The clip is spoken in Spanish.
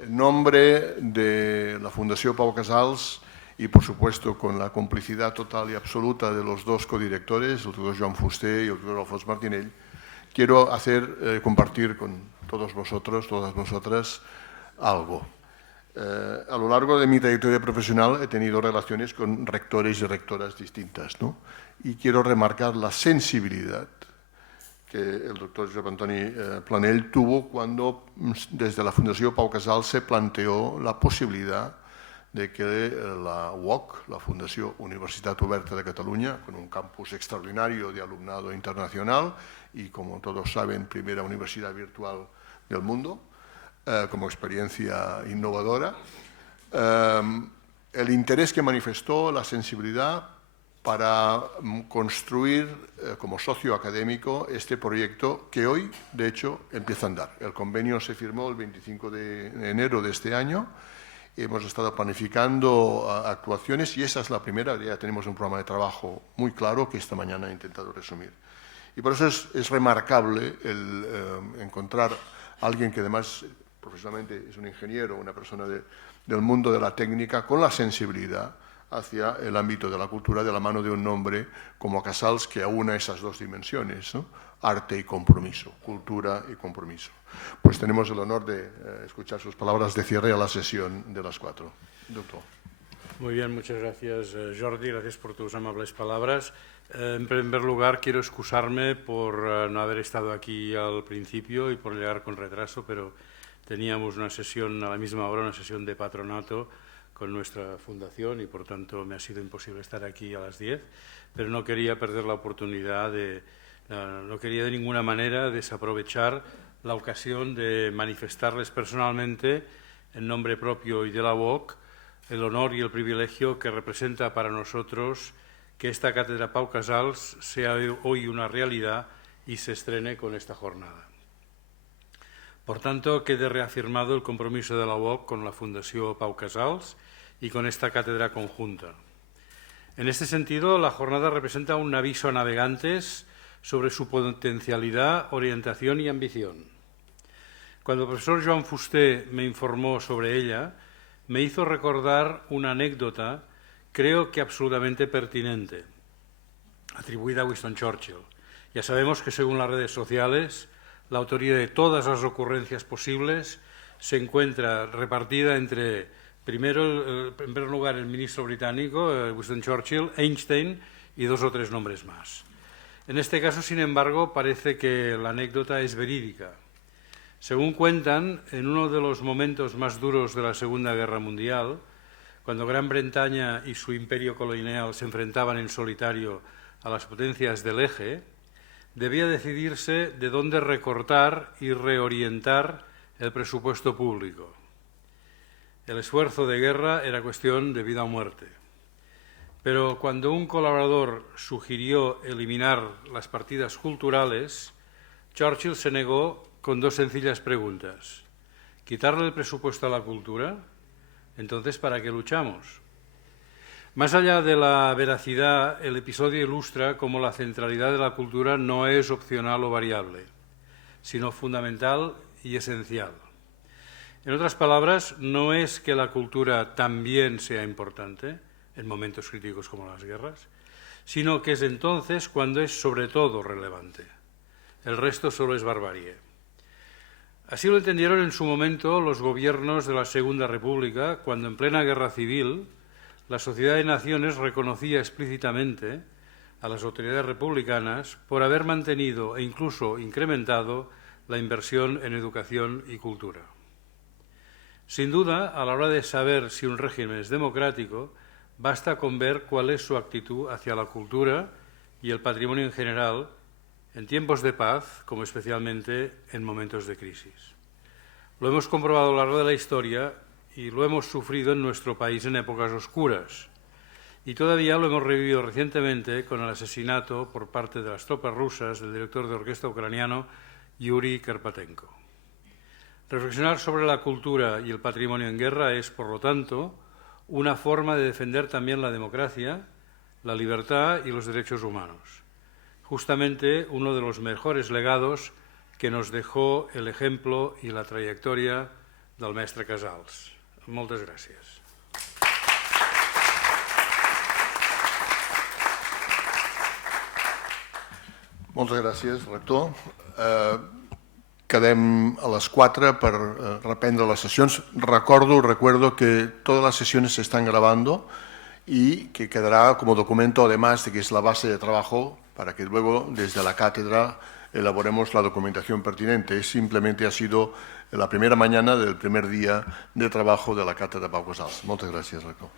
En nombre de la Fundación Pau Casals y, por supuesto, con la complicidad total y absoluta de los dos codirectores, el doctor Joan Fuster y el doctor Alfons Martinell, quiero compartir con todos vosotros, todas vosotras, algo. A lo largo de mi trayectoria profesional he tenido relaciones con rectores y rectoras distintas, ¿no? Y quiero remarcar la sensibilidad que el doctor Josep Antoni Planell tuvo cuando desde la Fundació Pau Casals se planteó la posibilidad de que la UOC, la Fundació Universitat Oberta de Cataluña, con un campus extraordinario de alumnado internacional y, como todos saben, primera universidad virtual del mundo, como experiencia innovadora, el interés que manifestó, la sensibilidad para construir como socio académico este proyecto que hoy, de hecho, empieza a andar. El convenio se firmó el 25 de enero de este año. Hemos estado planificando actuaciones y esa es la primera. Ya tenemos un programa de trabajo muy claro que esta mañana he intentado resumir. Y por eso es remarcable el encontrar a alguien que además profesionalmente es un ingeniero, una persona del mundo de la técnica, con la sensibilidad hacia el ámbito de la cultura de la mano de un nombre como Casals que aúna esas dos dimensiones, ¿no? Arte y compromiso, cultura y compromiso. Pues tenemos el honor de escuchar sus palabras de cierre a la sesión de las 4. Doctor. Muy bien, muchas gracias, Jordi. Gracias por tus amables palabras. En primer lugar, quiero excusarme por no haber estado aquí al principio y por llegar con retraso, pero teníamos una sesión a la misma hora, una sesión de patronato con nuestra fundación y, por tanto, me ha sido imposible estar aquí a las 10, pero no quería perder la oportunidad no quería de ninguna manera desaprovechar la ocasión de manifestarles personalmente, en nombre propio y de la UOC, el honor y el privilegio que representa para nosotros que esta Cátedra Pau Casals sea hoy una realidad y se estrene con esta jornada. Por tanto, quede reafirmado el compromiso de la UOC con la Fundació Pau Casals y con esta cátedra conjunta. En este sentido, la jornada representa un aviso a navegantes sobre su potencialidad, orientación y ambición. Cuando el profesor Joan Fuster me informó sobre ella, me hizo recordar una anécdota, creo que absolutamente pertinente, atribuida a Winston Churchill. Ya sabemos que, según las redes sociales, la autoría de todas las ocurrencias posibles se encuentra repartida entre, en primer lugar, el ministro británico, Winston Churchill, Einstein y 2 o 3 nombres más. En este caso, sin embargo, parece que la anécdota es verídica. Según cuentan, en uno de los momentos más duros de la Segunda Guerra Mundial, cuando Gran Bretaña y su imperio colonial se enfrentaban en solitario a las potencias del Eje, debía decidirse de dónde recortar y reorientar el presupuesto público. El esfuerzo de guerra era cuestión de vida o muerte. Pero cuando un colaborador sugirió eliminar las partidas culturales, Churchill se negó con 2 sencillas preguntas. ¿Quitarle el presupuesto a la cultura? Entonces, ¿para qué luchamos? Más allá de la veracidad, el episodio ilustra cómo la centralidad de la cultura no es opcional o variable, sino fundamental y esencial. En otras palabras, no es que la cultura también sea importante en momentos críticos como las guerras, sino que es entonces cuando es sobre todo relevante. El resto solo es barbarie. Así lo entendieron en su momento los gobiernos de la Segunda República, cuando en plena guerra civil la Sociedad de Naciones reconocía explícitamente a las autoridades republicanas por haber mantenido e incluso incrementado la inversión en educación y cultura. Sin duda, a la hora de saber si un régimen es democrático, basta con ver cuál es su actitud hacia la cultura y el patrimonio en general en tiempos de paz, como especialmente en momentos de crisis. Lo hemos comprobado a lo largo de la historia y lo hemos sufrido en nuestro país en épocas oscuras. Y todavía lo hemos revivido recientemente con el asesinato por parte de las tropas rusas del director de orquesta ucraniano Yuri Karpatenko. Reflexionar sobre la cultura y el patrimonio en guerra es, por lo tanto, una forma de defender también la democracia, la libertad y los derechos humanos. Justamente uno de los mejores legados que nos dejó el ejemplo y la trayectoria del mestre Casals. Moltes gràcies. Moltes gràcies, rector. Quedem a les 4 per reprendre las sesiones. Recuerdo que todas las sesiones se están grabando y que quedará como documento, además de que es la base de trabajo, para que luego desde la cátedra elaboremos la documentación pertinente. Simplemente ha sido la primera mañana del primer día de trabajo de la cátedra Pau Casals. Moltes gràcies, rector.